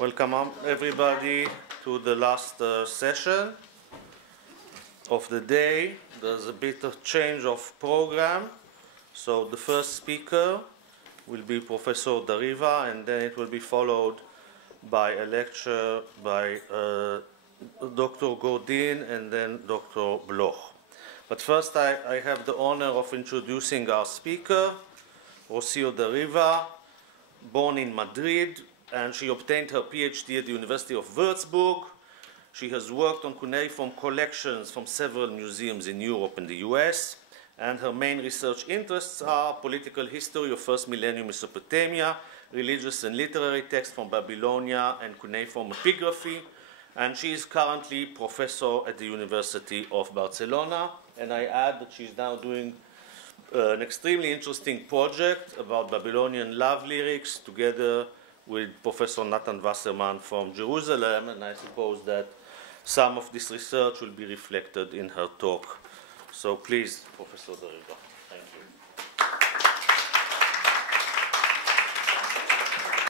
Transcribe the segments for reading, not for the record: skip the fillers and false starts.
Welcome everybody to the last session of the day. There's a bit of change of program. So the first speaker will be Professor Riva, and then it will be followed by a lecture by Dr. Godin and then Dr. Bloch. But first I have the honor of introducing our speaker, Rocio Riva, born in Madrid, and she obtained her PhD at the University of Würzburg. She has worked on cuneiform collections from several museums in Europe and the US, and her main research interests are political history of first millennium Mesopotamia, religious and literary texts from Babylonia, and cuneiform epigraphy. And she is currently professor at the University of Barcelona. And I add that she's now doing an extremely interesting project about Babylonian love lyrics together with Professor Nathan Wasserman from Jerusalem, and I suppose that some of this research will be reflected in her talk. So please, Professor Riva, thank you.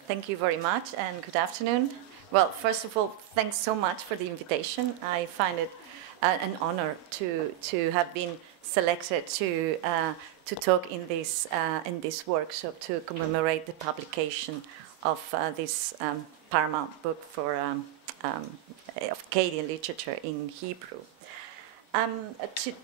Thank you very much, and good afternoon. Well, first of all, thanks so much for the invitation. I find it an honor to have been selected to talk in this workshop to commemorate the publication of this paramount book for of Akkadian literature in Hebrew.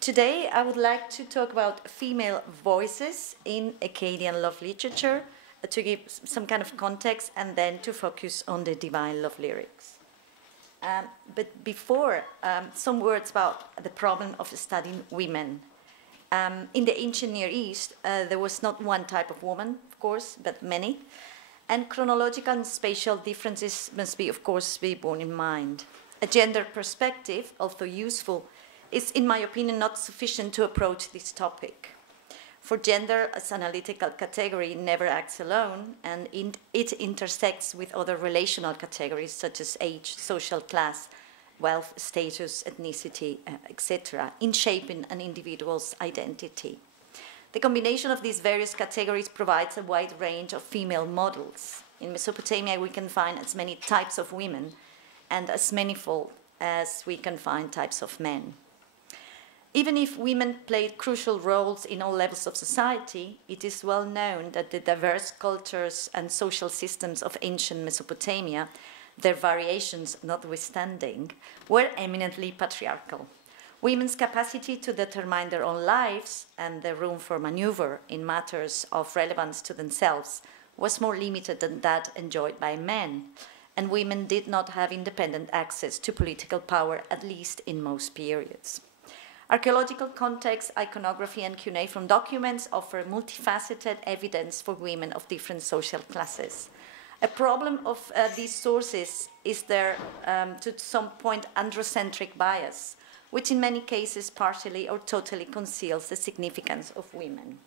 Today I would like to talk about female voices in Akkadian love literature, to give some kind of context, and then to focus on the divine love lyrics. But before, some words about the problem of studying women. In the ancient Near East, there was not one type of woman, of course, but many. And chronological and spatial differences must be, of course, be borne in mind. A gender perspective, although useful, is, in my opinion, not sufficient to approach this topic. For gender, as analytical category, never acts alone, and it intersects with other relational categories such as age, social class, wealth, status, ethnicity, etc., in shaping an individual's identity. The combination of these various categories provides a wide range of female models. In Mesopotamia, we can find as many types of women and as manifold as we can find types of men. Even if women played crucial roles in all levels of society, it is well known that the diverse cultures and social systems of ancient Mesopotamia, their variations notwithstanding, were eminently patriarchal. Women's capacity to determine their own lives and their room for maneuver in matters of relevance to themselves was more limited than that enjoyed by men, and women did not have independent access to political power, at least in most periods. Archaeological context, iconography, and cuneiform documents offer multifaceted evidence for women of different social classes. A problem of these sources is their, to some point, androcentric bias, which in many cases partially or totally conceals the significance of women.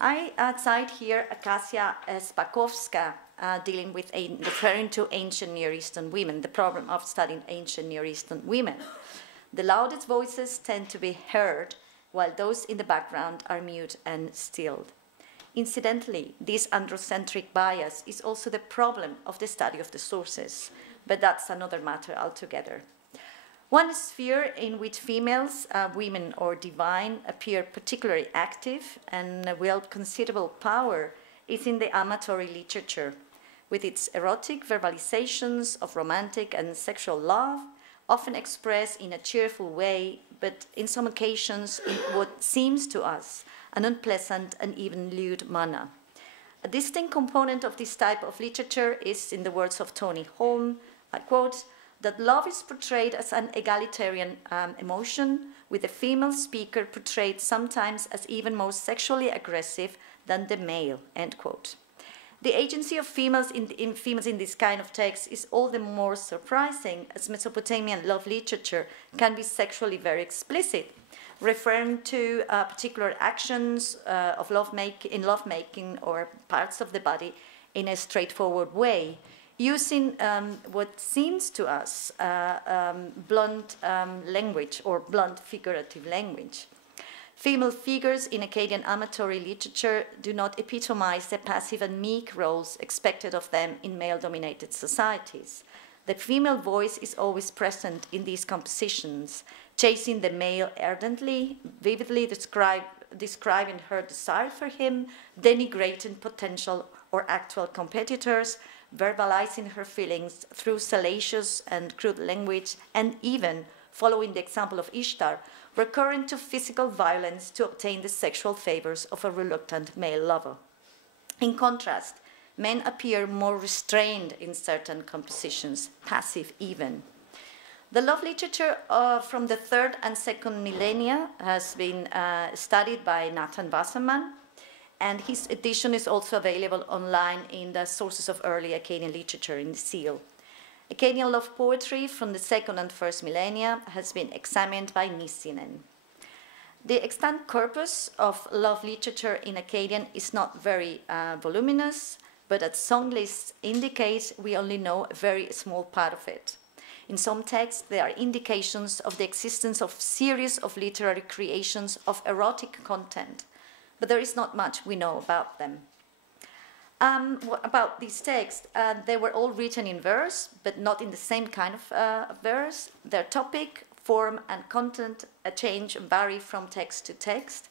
I cite here Akasia Spakovska, referring to ancient Near Eastern women, the problem of studying ancient Near Eastern women. The loudest voices tend to be heard, while those in the background are mute and stilled. Incidentally, this androcentric bias is also the problem of the study of the sources, but that's another matter altogether. One sphere in which females, women or divine, appear particularly active and wield considerable power is in the amatory literature, with its erotic verbalizations of romantic and sexual love, often expressed in a cheerful way, but in some occasions in what seems to us an unpleasant and even lewd manner. A distinct component of this type of literature is, in the words of Tony Holm, I quote, that love is portrayed as an egalitarian emotion, with the female speaker portrayed sometimes as even more sexually aggressive than the male, end quote. The agency of females in this kind of text is all the more surprising as Mesopotamian love literature can be sexually very explicit, referring to particular actions of lovemaking or parts of the body in a straightforward way, using what seems to us blunt language or blunt figurative language. Female figures in Akkadian amatory literature do not epitomize the passive and meek roles expected of them in male-dominated societies. The female voice is always present in these compositions, chasing the male ardently, vividly describing her desire for him, denigrating potential or actual competitors, verbalizing her feelings through salacious and crude language, and even, following the example of Ishtar, recurring to physical violence to obtain the sexual favors of a reluctant male lover. In contrast, men appear more restrained in certain compositions, passive even. The love literature from the 3rd and 2nd millennia has been studied by Nathan Wasserman, and his edition is also available online in the Sources of Early Akkadian Literature in the seal. Akkadian love poetry from the 2nd and 1st millennia has been examined by Nissinen. The extant corpus of love literature in Akkadian is not very voluminous, but as song lists indicate, we only know a very small part of it. In some texts, there are indications of the existence of series of literary creations of erotic content, but there is not much we know about them. About these texts, they were all written in verse, but not in the same kind of verse. Their topic, form, and content change and vary from text to text.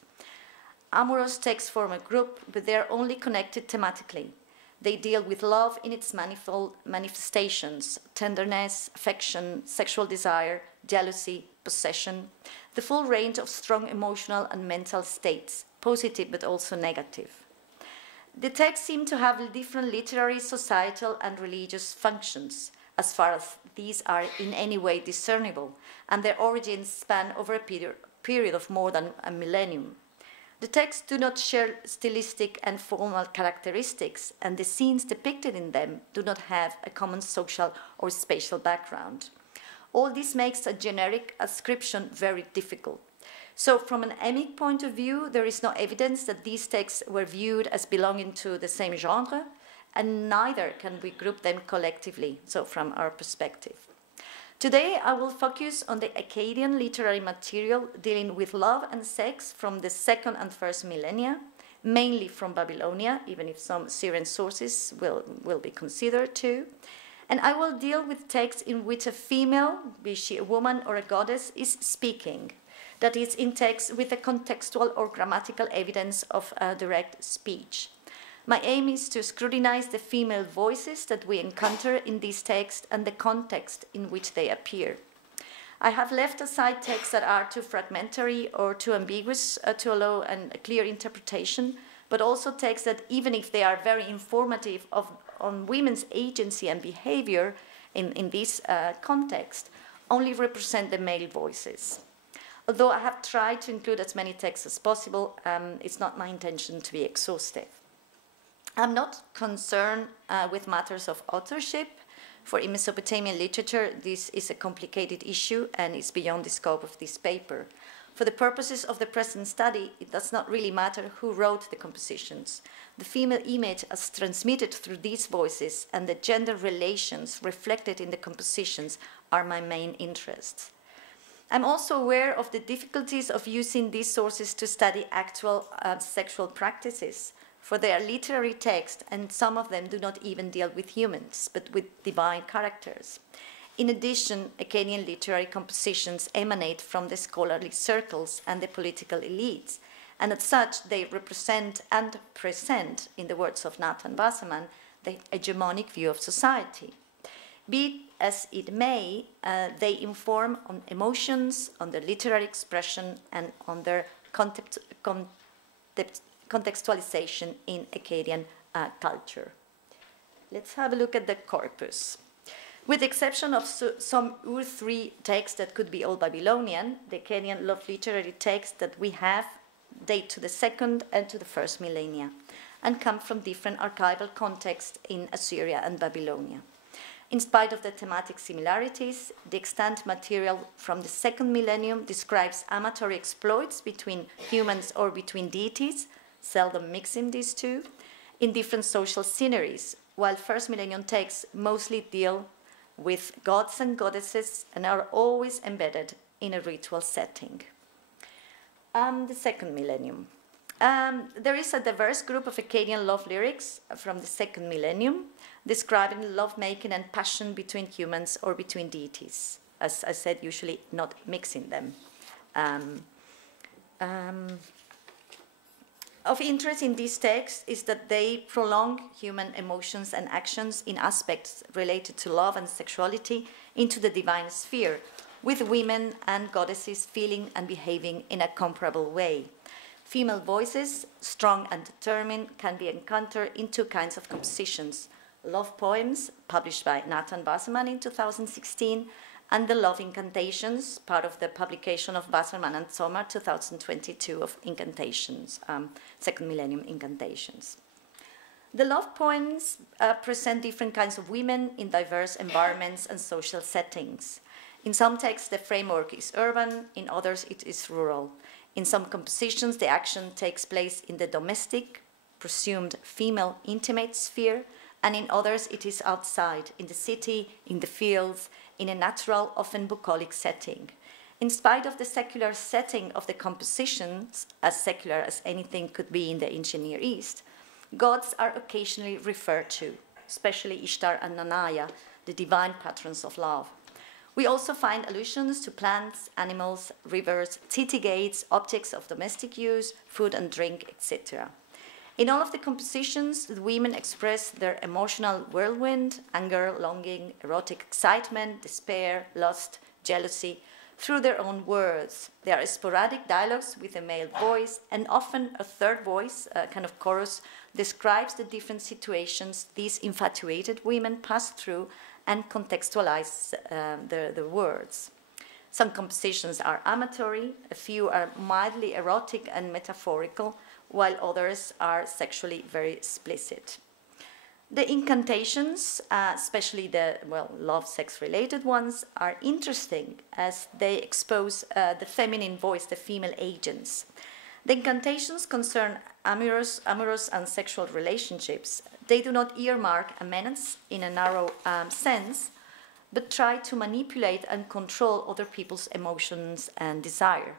Amorous texts form a group, but they are only connected thematically. They deal with love in its manifold manifestations: tenderness, affection, sexual desire, jealousy, possession, the full range of strong emotional and mental states, positive but also negative. The texts seem to have different literary, societal, and religious functions, as far as these are in any way discernible, and their origins span over a period of more than a millennium. The texts do not share stylistic and formal characteristics, and the scenes depicted in them do not have a common social or spatial background. All this makes a generic ascription very difficult. So from an emic point of view, there is no evidence that these texts were viewed as belonging to the same genre, and neither can we group them collectively, so from our perspective. Today, I will focus on the Akkadian literary material dealing with love and sex from the 2nd and 1st millennia, mainly from Babylonia, even if some Syrian sources will be considered too. And I will deal with texts in which a female, be she a woman or a goddess, is speaking. That is, in texts with a contextual or grammatical evidence of direct speech. My aim is to scrutinize the female voices that we encounter in these texts and the context in which they appear. I have left aside texts that are too fragmentary or too ambiguous to allow a clear interpretation, but also texts that, even if they are very informative on women's agency and behavior in this context, only represent the male voices. Although I have tried to include as many texts as possible, it's not my intention to be exhaustive. I'm not concerned with matters of authorship. For in Mesopotamian literature, this is a complicated issue and is beyond the scope of this paper. For the purposes of the present study, it does not really matter who wrote the compositions. The female image as transmitted through these voices and the gender relations reflected in the compositions are my main interests. I'm also aware of the difficulties of using these sources to study actual sexual practices, for they are literary texts and some of them do not even deal with humans, but with divine characters. In addition, Akkadian literary compositions emanate from the scholarly circles and the political elites, and as such they represent and present, in the words of Nathan Wasserman, the hegemonic view of society. Be it as it may, they inform on emotions, on their literary expression, and on their contextualization in Akkadian culture. Let's have a look at the corpus. With the exception of some Ur-3 texts that could be all Babylonian, the Akkadian love literary texts that we have date to the 2nd and to the 1st millennia and come from different archival contexts in Assyria and Babylonia. In spite of the thematic similarities, the extant material from the 2nd millennium describes amatory exploits between humans or between deities, seldom mixing these two, in different social sceneries, while 1st millennium texts mostly deal with gods and goddesses and are always embedded in a ritual setting. The second millennium. There is a diverse group of Akkadian love lyrics from the second millennium describing lovemaking and passion between humans or between deities. As I said, usually not mixing them. Of interest in these texts is that they prolong human emotions and actions in aspects related to love and sexuality into the divine sphere, with women and goddesses feeling and behaving in a comparable way. Female voices, strong and determined, can be encountered in two kinds of compositions: love poems, published by Nathan Wasserman in 2016, and the love incantations, part of the publication of Wasserman and Sommer 2022 of incantations, second millennium incantations. The love poems present different kinds of women in diverse environments and social settings. In some texts, the framework is urban, in others, it is rural. In some compositions, the action takes place in the domestic, presumed female intimate sphere, and in others, it is outside, in the city, in the fields, in a natural, often bucolic setting. In spite of the secular setting of the compositions, as secular as anything could be in the ancient Near East, gods are occasionally referred to, especially Ishtar and Nanaya, the divine patrons of love. We also find allusions to plants, animals, rivers, city gates, objects of domestic use, food and drink, etc. In all of the compositions, the women express their emotional whirlwind, anger, longing, erotic excitement, despair, lust, jealousy, through their own words. There are sporadic dialogues with a male voice, and often a third voice, a kind of chorus, describes the different situations these infatuated women pass through and contextualize the words. Some compositions are amatory, a few are mildly erotic and metaphorical, while others are sexually very explicit. The incantations, especially the love, sex-related ones, are interesting as they expose the feminine voice, the female agents. The incantations concern amorous and sexual relationships. They do not earmark a menace in a narrow sense, but try to manipulate and control other people's emotions and desire.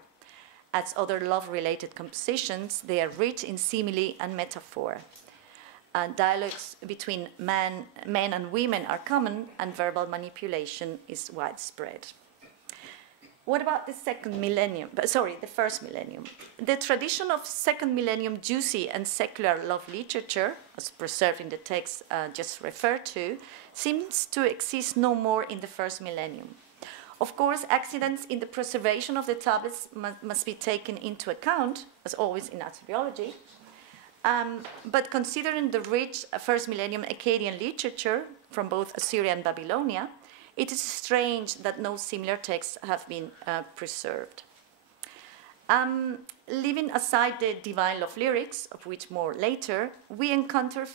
As other love-related compositions, they are rich in simile and metaphor. Dialogues between men and women are common, and verbal manipulation is widespread. What about the first millennium? The tradition of second millennium juicy and secular love literature, as preserved in the text just referred to, seems to exist no more in the first millennium. Of course, accidents in the preservation of the tablets must be taken into account, as always in Assyriology. But considering the rich first millennium Akkadian literature from both Assyria and Babylonia, it is strange that no similar texts have been preserved. Leaving aside the divine love lyrics, of which more later, we encounter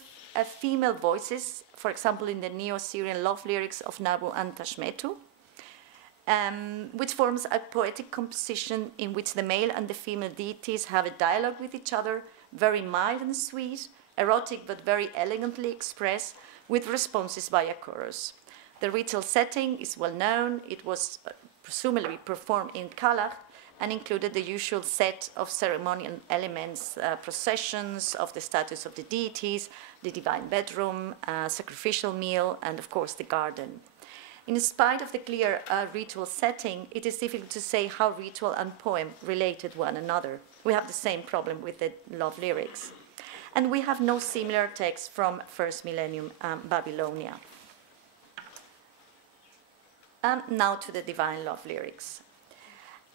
female voices, for example, in the Neo-Assyrian love lyrics of Nabu and Tashmetu, which forms a poetic composition in which the male and the female deities have a dialogue with each other, very mild and sweet, erotic but very elegantly expressed, with responses by a chorus. The ritual setting is well known. It was presumably performed in Kalach and included the usual set of ceremonial elements, processions of the statues of the deities, the divine bedroom, sacrificial meal, and of course the garden. In spite of the clear ritual setting, it is difficult to say how ritual and poem related one another. We have the same problem with the love lyrics. And we have no similar text from first millennium Babylonia. Now to the divine love lyrics.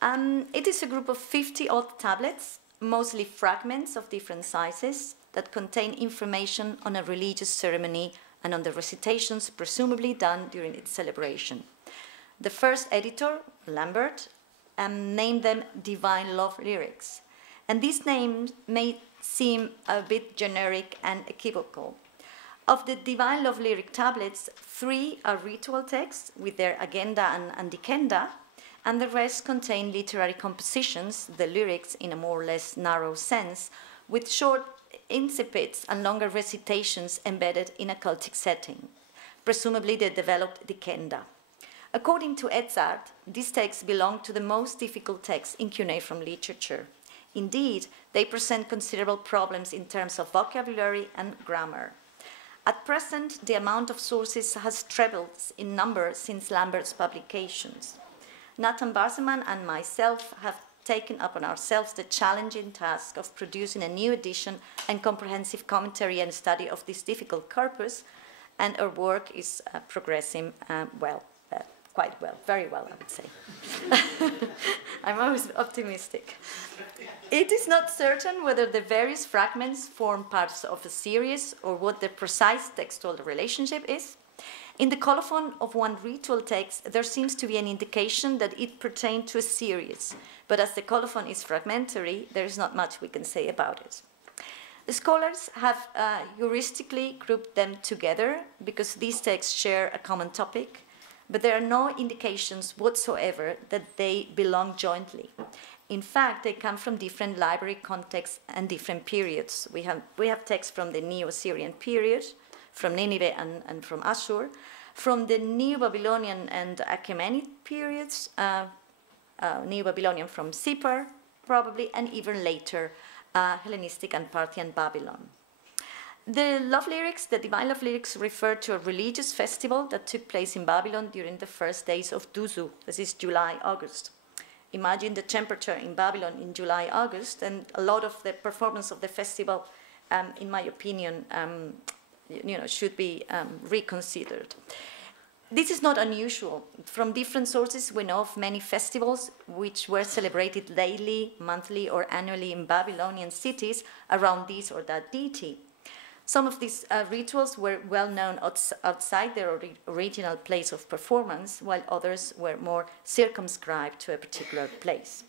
It is a group of 50-odd tablets, mostly fragments of different sizes, that contain information on a religious ceremony and on the recitations presumably done during its celebration. The first editor, Lambert, named them divine love lyrics. And these names may seem a bit generic and equivocal. Of the divine love lyric tablets, 3 are ritual texts with their agenda and dikenda, and the rest contain literary compositions, the lyrics in a more or less narrow sense, with short incipits and longer recitations embedded in a cultic setting, presumably the developed dikenda. According to Edzard, these texts belong to the most difficult texts in cuneiform literature. Indeed, they present considerable problems in terms of vocabulary and grammar. At present, the amount of sources has trebled in number since Lambert's publications. Nathan Barseman and myself have taken upon ourselves the challenging task of producing a new edition and comprehensive commentary and study of this difficult corpus, and our work is progressing quite well, very well, I would say. I'm always optimistic. It is not certain whether the various fragments form parts of a series or what the precise textual relationship is. In the colophon of one ritual text, there seems to be an indication that it pertained to a series, but as the colophon is fragmentary, there is not much we can say about it. The scholars have heuristically grouped them together because these texts share a common topic, but there are no indications whatsoever that they belong jointly. In fact, they come from different library contexts and different periods. We have texts from the Neo-Assyrian period, from Nineveh and from Assur, from the Neo-Babylonian and Achaemenid periods, Neo-Babylonian from Sippar, probably, and even later, Hellenistic and Parthian Babylon. The love lyrics, the divine love lyrics, refer to a religious festival that took place in Babylon during the first days of Duzu, this is July, August. Imagine the temperature in Babylon in July, August, and a lot of the performance of the festival, in my opinion, should be reconsidered. This is not unusual. From different sources, we know of many festivals which were celebrated daily, monthly, or annually in Babylonian cities around this or that deity. Some of these rituals were well known outside their original place of performance, while others were more circumscribed to a particular place.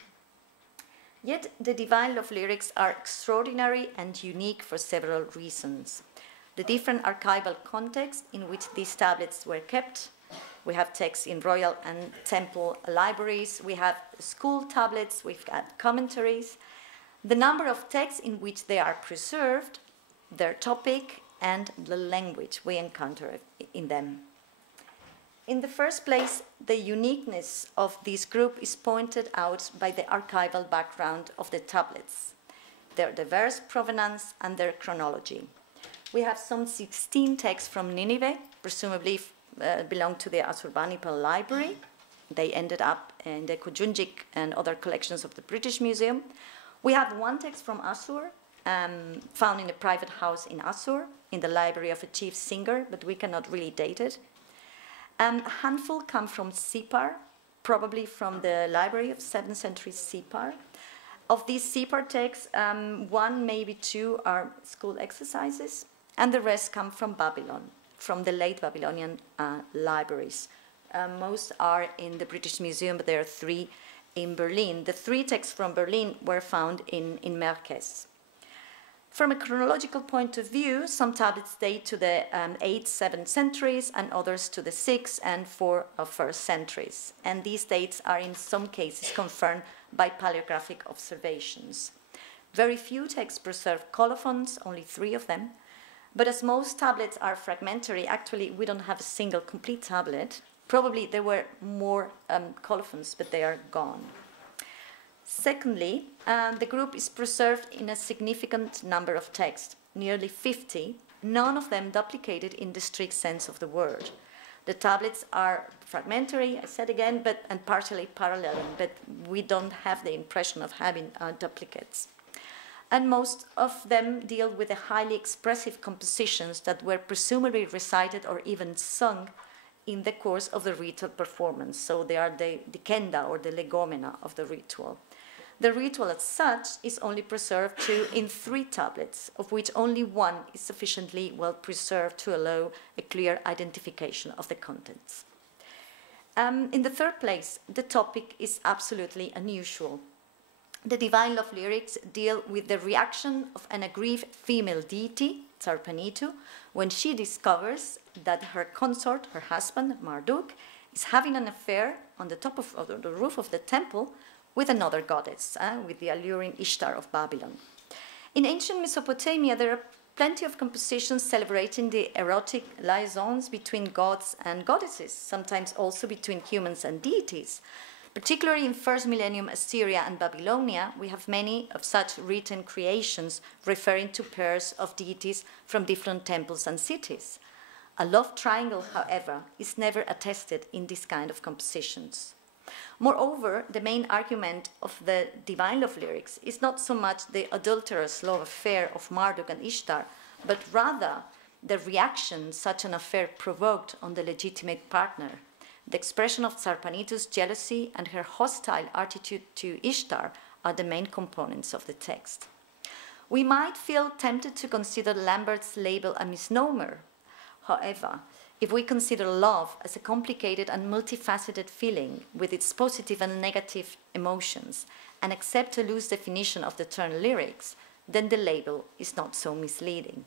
Yet the divine love lyrics are extraordinary and unique for several reasons. The different archival contexts in which these tablets were kept. We have texts in royal and temple libraries, we have school tablets, we've got commentaries. The number of texts in which they are preserved, their topic, and the language we encounter in them. In the first place, the uniqueness of this group is pointed out by the archival background of the tablets, their diverse provenance and their chronology. We have some 16 texts from Nineveh, presumably belong to the Assurbanipal library. They ended up in the Kujundjik and other collections of the British Museum. We have one text from Assur, found in a private house in Assur, in the library of a chief singer, but we cannot really date it. A handful come from Sippar, probably from the library of 7th century Sippar. Of these Sippar texts, one, maybe two are school exercises, and the rest come from Babylon, from the late Babylonian libraries. Most are in the British Museum, but there are 3 in Berlin. The 3 texts from Berlin were found in Merkez. From a chronological point of view, some tablets date to the 8th, 7th centuries, and others to the 6th and 4th or 1st centuries. And these dates are in some cases confirmed by paleographic observations. Very few texts preserve colophons, only 3 of them. But as most tablets are fragmentary, actually we don't have a single complete tablet. Probably there were more colophons, but they are gone. Secondly, the group is preserved in a significant number of texts, nearly 50, none of them duplicated in the strict sense of the word. The tablets are fragmentary, I said again, and partially parallel, but we don't have the impression of having duplicates. And most of them deal with the highly expressive compositions that were presumably recited or even sung in the course of the ritual performance. So they are the kenda or the legomena of the ritual. The ritual as such is only preserved in 3 tablets, of which only one is sufficiently well preserved to allow a clear identification of the contents. In the third place, the topic is absolutely unusual. The divine love lyrics deal with the reaction of an aggrieved female deity, Tsarpanitu, when she discovers that her consort, her husband, Marduk, is having an affair on the top of the roof of the temple with another goddess, with the alluring Ishtar of Babylon. In ancient Mesopotamia, there are plenty of compositions celebrating the erotic liaisons between gods and goddesses, sometimes also between humans and deities. Particularly in first millennium Assyria and Babylonia, we have many of such written creations referring to pairs of deities from different temples and cities. A love triangle, however, is never attested in this kind of compositions. Moreover, the main argument of the divine love lyrics is not so much the adulterous love affair of Marduk and Ishtar, but rather the reaction such an affair provoked on the legitimate partner. The expression of Sarpanitu's jealousy and her hostile attitude to Ishtar are the main components of the text. We might feel tempted to consider Lambert's label a misnomer. However, if we consider love as a complicated and multifaceted feeling with its positive and negative emotions and accept a loose definition of the term lyrics, then the label is not so misleading.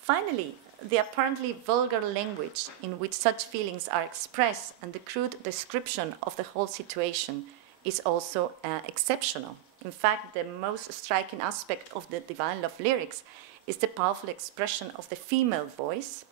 Finally, the apparently vulgar language in which such feelings are expressed and the crude description of the whole situation is also exceptional. In fact, the most striking aspect of the divine love lyrics is the powerful expression of the female voice,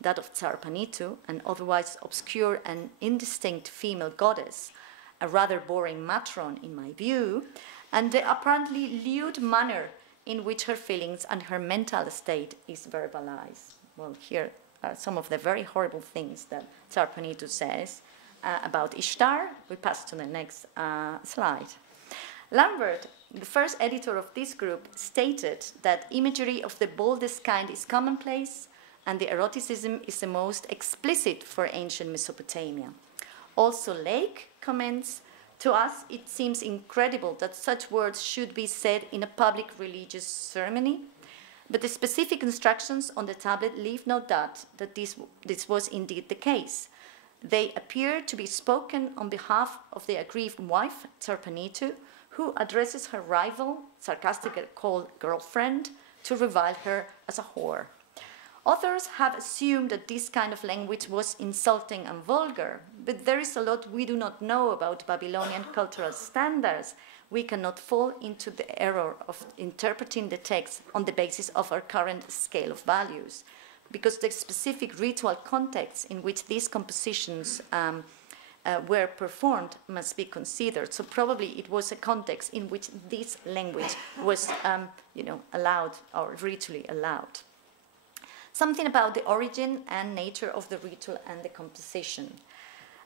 that of Sarpanitu, an otherwise obscure and indistinct female goddess, a rather boring matron in my view, and the apparently lewd manner in which her feelings and her mental state is verbalized. Well, here are some of the very horrible things that Sarpanitu says about Ishtar. We pass to the next slide. Lambert, the first editor of this group, stated that imagery of the boldest kind is commonplace and the eroticism is the most explicit for ancient Mesopotamia. Also, Lake comments, to us it seems incredible that such words should be said in a public religious ceremony, but the specific instructions on the tablet leave no doubt that this was indeed the case. They appear to be spoken on behalf of the aggrieved wife, Sarpanitu, who addresses her rival, sarcastically called girlfriend, to revile her as a whore. Authors have assumed that this kind of language was insulting and vulgar, but there is a lot we do not know about Babylonian cultural standards. We cannot fall into the error of interpreting the text on the basis of our current scale of values, because the specific ritual context in which these compositions were performed must be considered. So probably it was a context in which this language was allowed or ritually allowed. Something about the origin and nature of the ritual and the composition.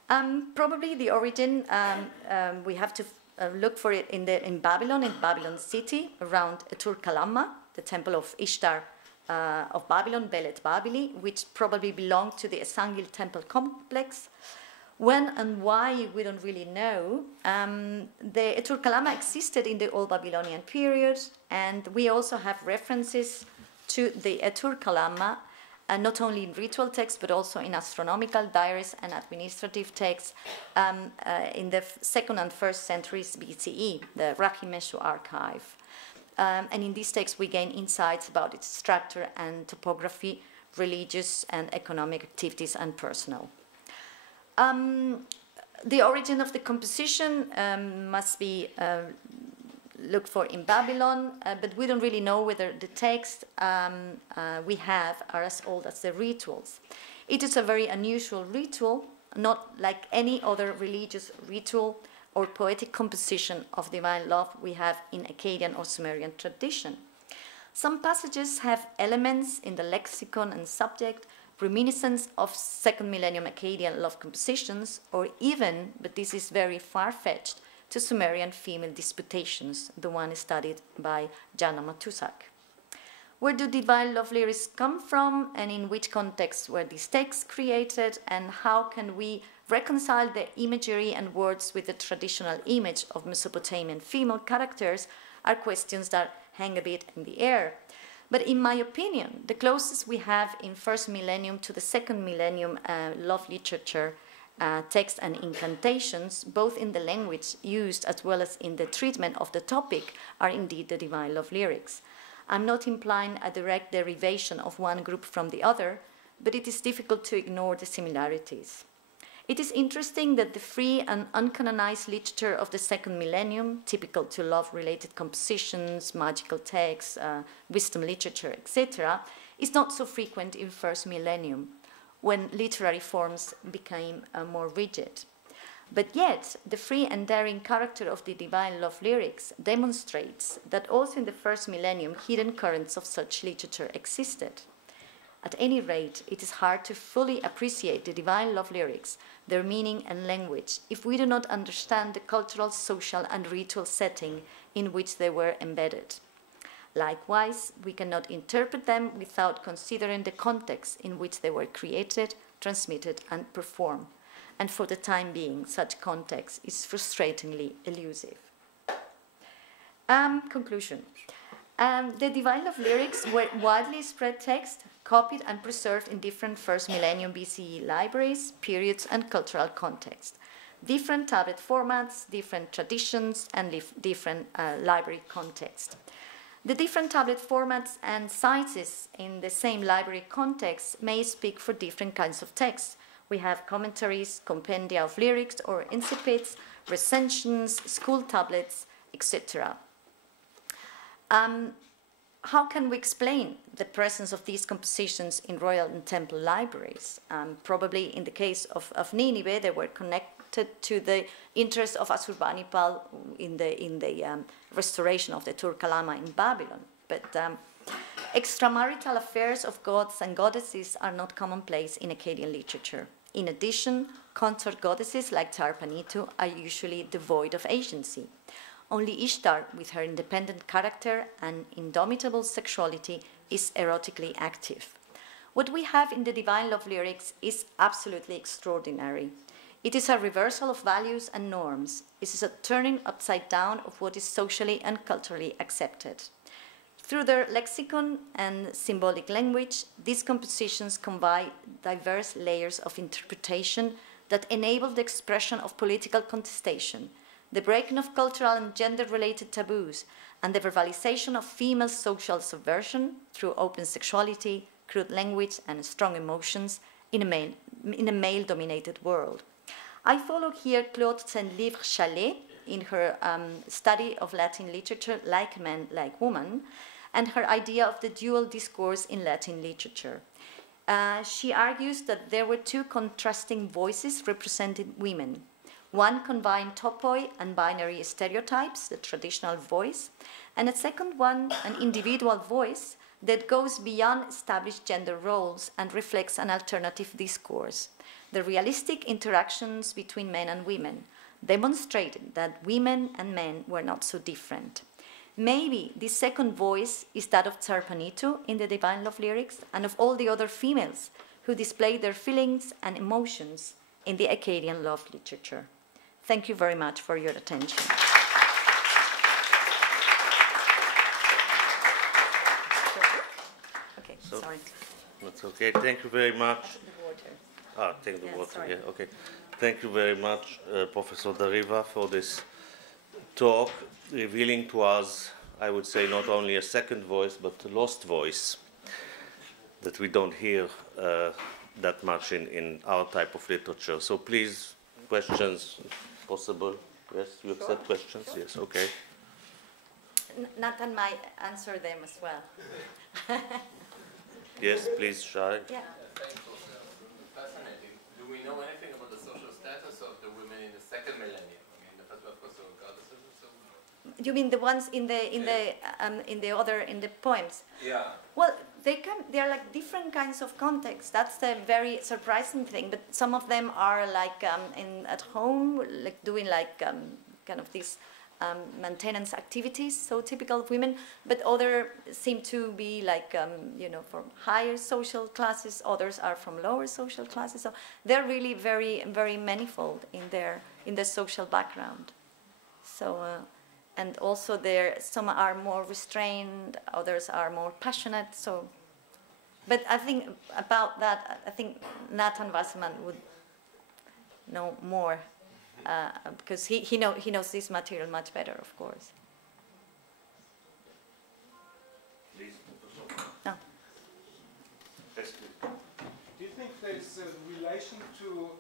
Probably the origin, we have to look for it in Babylon city, around Turkalama, the temple of Ishtar of Babylon, Belet Babili, which probably belonged to the Esangil temple complex. When and why, we don't really know. The Turkalama existed in the Old Babylonian period, and we also have references to the Turkalama, not only in ritual texts, but also in astronomical diaries and administrative texts in the 2nd and 1st centuries BCE, the Rahimeshu archive. And in these texts, we gain insights about its structure and topography, religious and economic activities, and personal. The origin of the composition must be looked for in Babylon, but we don't really know whether the text we have are as old as the rituals. It is a very unusual ritual, not like any other religious ritual or poetic composition of divine love we have in Akkadian or Sumerian tradition. Some passages have elements in the lexicon and subject reminiscence of 2nd millennium Akkadian love compositions, or even, but this is very far-fetched, to Sumerian female disputations, the one studied by Jana Matusak. Where do divine love lyrics come from, and in which context were these texts created, and how can we reconcile the imagery and words with the traditional image of Mesopotamian female characters are questions that hang a bit in the air. But in my opinion, the closest we have in 1st millennium to the 2nd millennium love literature text and incantations, both in the language used as well as in the treatment of the topic, are indeed the divine love lyrics. I'm not implying a direct derivation of one group from the other, but it is difficult to ignore the similarities. It is interesting that the free and uncanonized literature of the 2nd millennium, typical to love-related compositions, magical texts, wisdom literature, etc., is not so frequent in 1st millennium, when literary forms became more rigid. But yet, the free and daring character of the divine love lyrics demonstrates that also in the first millennium, hidden currents of such literature existed. At any rate, it is hard to fully appreciate the divine love lyrics, their meaning and language, if we do not understand the cultural, social, and ritual setting in which they were embedded. Likewise, we cannot interpret them without considering the context in which they were created, transmitted, and performed. And for the time being, such context is frustratingly elusive. Conclusion. The divine love lyrics were widely spread text, copied and preserved in different first millennium BCE libraries, periods, and cultural contexts. Different tablet formats, different traditions, and different library contexts. The different tablet formats and sizes in the same library context may speak for different kinds of texts. We have commentaries, compendia of lyrics or incipits, recensions, school tablets, etc. How can we explain the presence of these compositions in royal and temple libraries? Probably in the case of Nineveh, they were connected to the interest of Assurbanipal in the restoration of the Turkalama in Babylon. But extramarital affairs of gods and goddesses are not commonplace in Akkadian literature. In addition, consort goddesses like Tarpanitu are usually devoid of agency. Only Ishtar, with her independent character and indomitable sexuality, is erotically active. What we have in the divine love lyrics is absolutely extraordinary. It is a reversal of values and norms. It is a turning upside down of what is socially and culturally accepted. Through their lexicon and symbolic language, these compositions combine diverse layers of interpretation that enable the expression of political contestation, the breaking of cultural and gender-related taboos, and the verbalization of female social subversion through open sexuality, crude language, and strong emotions in a male-dominated world. I follow here Claude Saint-Livre-Chalais in her study of Latin literature, Like Man, Like Woman, and her idea of the dual discourse in Latin literature. She argues that there were two contrasting voices representing women. One combined topoi and binary stereotypes, the traditional voice, and a second one, an individual voice that goes beyond established gender roles and reflects an alternative discourse. The realistic interactions between men and women demonstrated that women and men were not so different. Maybe this second voice is that of Tarpanitu in the Divine Love lyrics and of all the other females who displayed their feelings and emotions in the Akkadian love literature. Thank you very much for your attention. Okay, so, sorry. That's okay. Thank you very much. The water. Take the water. Sorry. Yeah, okay. Thank you very much, Professor Riva, for this talk, revealing to us, I would say, not only a second voice, but a lost voice that we don't hear that much in our type of literature. So please, questions, if possible. Yes, you accept questions? Sure. Yes, okay. Nathan might answer them as well. Yes, please, Shai. Yeah. Fascinating. Do we know anything about the social status of the women in the second millennium? I mean, the first, of course, were goddesses and so on. You mean the ones in the poems? Yeah. Well, they are like different kinds of contexts. That's the very surprising thing. But some of them are like at home, like doing like kind of these maintenance activities, so typical of women. But others seem to be like from higher social classes. Others are from lower social classes. So they're really very, very manifold in their social background. So. And also some are more restrained, others are more passionate. So, but I think about that, I think Nathan Wasserman would know more because he knows this material much better, of course. Please. No. Yes, please. Do you think there's a relation to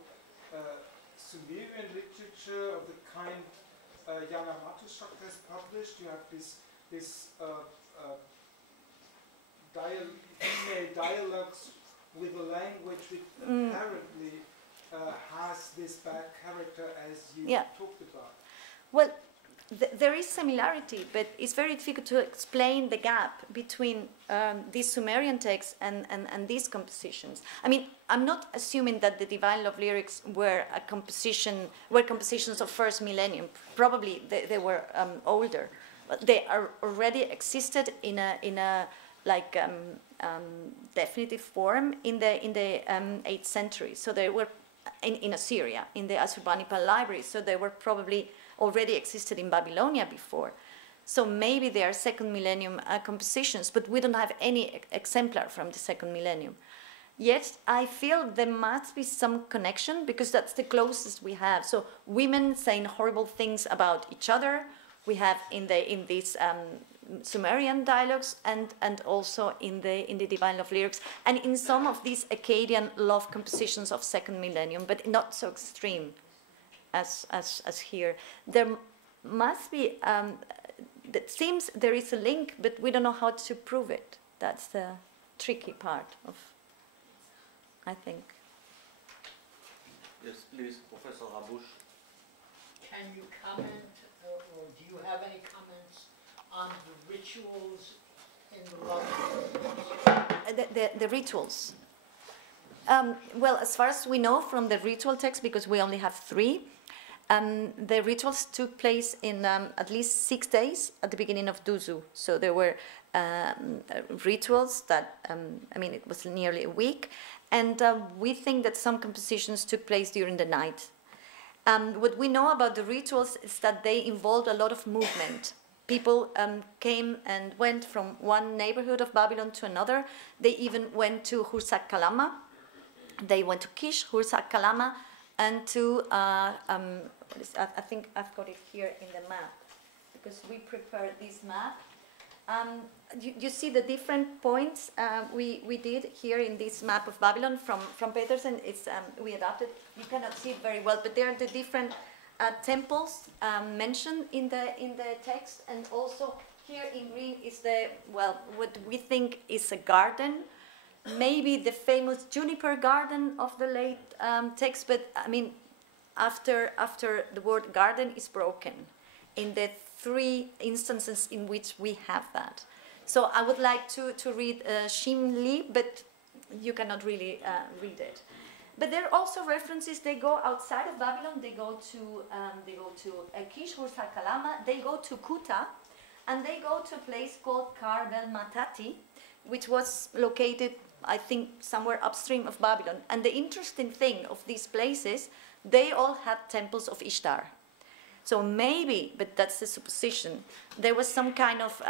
Sumerian literature of the kind Jana Matuszak has published? You have this female dialogues with a language which apparently has this bad character as you talked about? Well, there is similarity, but it's very difficult to explain the gap between these Sumerian texts and these compositions. I mean, I'm not assuming that the Divine Love lyrics were compositions of first millennium. Probably they were older, but they already existed in a like definitive form in the 8th century. So they were in Assyria, in the Assurbanipal library. So they were probably already existed in Babylonia before. So maybe they are second millennium compositions, but we don't have any exemplar from the second millennium. Yet I feel there must be some connection because that's the closest we have. So women saying horrible things about each other, we have in these Sumerian dialogues and also in the Divine Love lyrics and in some of these Akkadian love compositions of second millennium, but not so extreme as here. There must be, it seems there is a link, but we don't know how to prove it. That's the tricky part of, I think. Yes, please, Professor Rabush. Can you comment, or do you have any comments on the rituals in the love? The rituals. Well, as far as we know from the ritual text, because we only have 3, the rituals took place in at least 6 days at the beginning of Duzu. So there were rituals that, I mean, it was nearly a week. And we think that some compositions took place during the night. What we know about the rituals is that they involved a lot of movement. People came and went from one neighborhood of Babylon to another. They even went to Hursak Kalama. They went to Kish, Hursak Kalama, and to, I think I've got it here in the map, because we prepared this map. You see the different points we did here in this map of Babylon from Peterson. It's, we adapted. You cannot see it very well, but there are the different temples mentioned in the text, and also here in green is the, well, what we think is a garden, maybe the famous juniper garden of the late text, but I mean, after the word garden is broken in the 3 instances in which we have that. So I would like to read Shin Li, but you cannot really read it. But there are also references. They go outside of Babylon. They go to Kish, Hursak Kalama. They go to Kuta, and they go to a place called Karbel Matati, which was located, I think, somewhere upstream of Babylon. And the interesting thing of these places, they all had temples of Ishtar. So maybe, but that's the supposition, there was some kind of,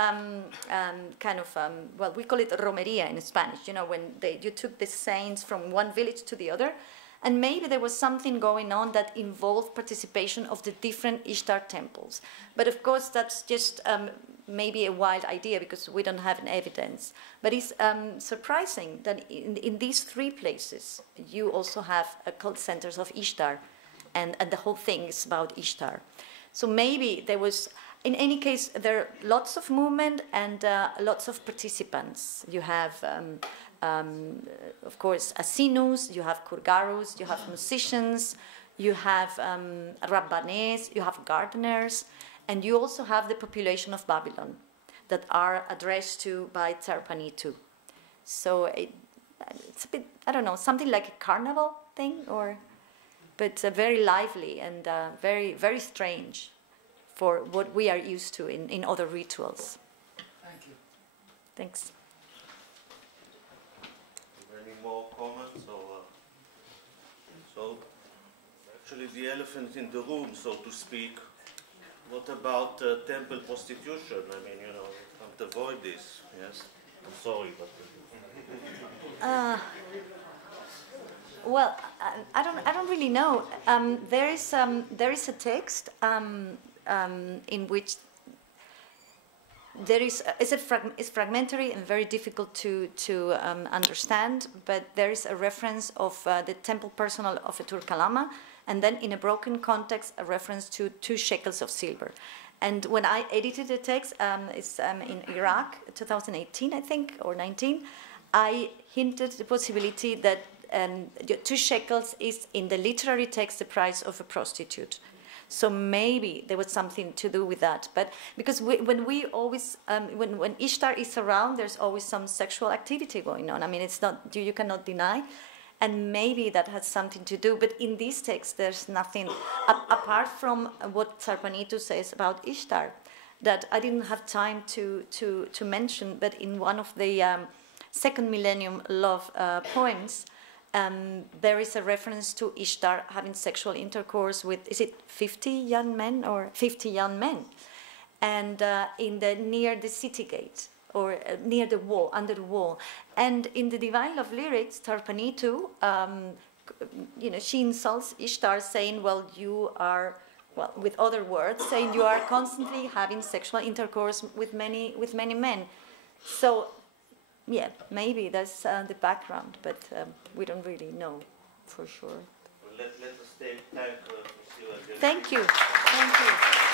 well, we call it romeria in Spanish, you know, when you took the saints from one village to the other, and maybe there was something going on that involved participation of the different Ishtar temples. But of course, that's just maybe a wild idea because we don't have an evidence. But it's surprising that in these 3 places, you also have cult centers of Ishtar, and the whole thing is about Ishtar. So maybe there was, in any case, there are lots of movement and lots of participants. You have, of course, Asinus, you have Kurgarus, you have musicians, you have Rabbanes, you have gardeners, and you also have the population of Babylon that are addressed to by Tsarpanitu. So it's a bit, I don't know, something like a carnival thing, or... but very lively and very, very strange for what we are used to in other rituals. Thank you. Thanks. Any more comments? So actually the elephant in the room, so to speak. What about temple prostitution? I mean, you know, you can't avoid this. Yes? I'm sorry, but... Well, I don't really know. There is a text in which there is it's fragmentary and very difficult to understand. But there is a reference of the temple personal of Etur Kalama, and then in a broken context, a reference to 2 shekels of silver. And when I edited the text, it's in Iraq, 2018, I think, or 19. I hinted the possibility that 2 shekels is in the literary text the price of a prostitute. So maybe there was something to do with that. But because when Ishtar is around, there's always some sexual activity going on. I mean, it's not, you cannot deny. And maybe that has something to do. But in this text, there's nothing, apart from what Sarpanito says about Ishtar, that I didn't have time to mention, but in one of the second millennium love poems, there is a reference to Ishtar having sexual intercourse with, is it 50 young men or 50 young men? And near the city gate, or near the wall, under the wall. And in the Divine Love lyrics, Tarpanitu, she insults Ishtar saying, well, you are, well, with other words, saying you are constantly having sexual intercourse with many men. So, yeah, maybe that's the background, but we don't really know for sure. Let us take time, Rocio. Thank you. Thank you.